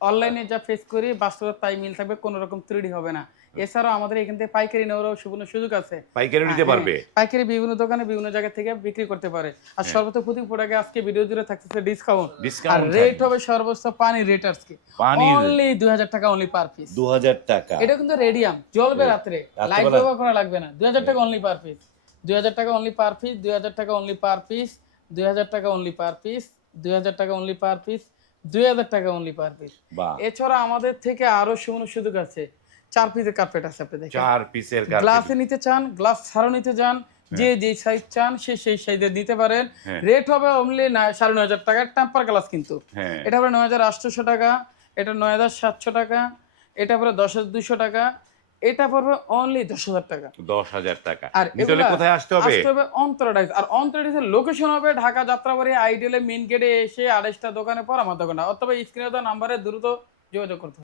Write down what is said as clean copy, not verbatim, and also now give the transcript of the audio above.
অনলাইনে যা ফেস করি বাস্তবে তাই মিল থাকবে, কোনো রকম ত্রুটি হবে না। এছাড়াও আমাদের এখান থেকে পাইকারি নেওয়ারও সুবর্ণ সুযোগ আছে। পাইকারি নিতে হ্যাঁ, পারবে? পাইকারি বিভিন্ন দোকানে বিভিন্ন জায়গা থেকে বিক্রি করতে পারে। আর হ্যাঁ। সর্বত্র প্রতি প্রোডাক্টে আজকে ভিডিও জুড়ে থাকতেছে ডিসকাউন্ট। আর ডিসকাউন্ট রেট থাকবে। হবে সর্বোচ্চ পানির রেট আজকে। পানির অনলি ২০০০ টাকা অনলি পার পিস। ২০০০ টাকা। এটা কিন্তু রেডিয়াম, জ্বলবে রাত্রে। লাইট রাত্রেবেলা ব্যবহার করা লাগবে না। ২০০০ টাকা অনলি পার পিস। ২০০০ টাকা অনলি পার পিস, ২০০০ টাকা অনলি পার পিস, ২০০০ টাকা অনলি পার পিস, ২০০০ টাকা অনলি পার পিস, ২০০০ টাকা অনলি পার পিস। বাহ! এছাড়া আমাদের থেকে আরো সুবর্ণ সুযোগ আছে। ৪ পিসের কার্পেট আছে আপনি দেখেন। ৪ পিসের কার্পেট। গ্লাসে নিতে চান, গ্লাস ছাড়াও নিতে চান, যে যেই সাইজ চান সে সেই সাইজে নিতে পারেন। হ্যাঁ। রেট হবে অনলি ৯,৫০০ টাকা টেম্পার গ্লাস কিন্তু। হ্যাঁ। এটা হবে ৯,৮০০ টাকা, এটা ৯,৭০০ টাকা, এটা পড়বে ১০,২০০ টাকা, এটা পড়বে অনলি ১০,০০০ টাকা। ১০,০০০ টাকা। আর নিতে হলে এগুলা কোথায় আসতে হবে? আসতে হবে অন্তরাডাইস। আর অন্তরাডাইসের লোকেশন হবে ঢাকা যাত্রাবাড়ি আইডিয়ালে মেইন গেটে এসে ২৮টা দোকানের পর আমার দোকানটা, অথবা স্ক্রিনে দেওয়া নাম্বারে দ্রুত যোগাযোগ করতে হবে।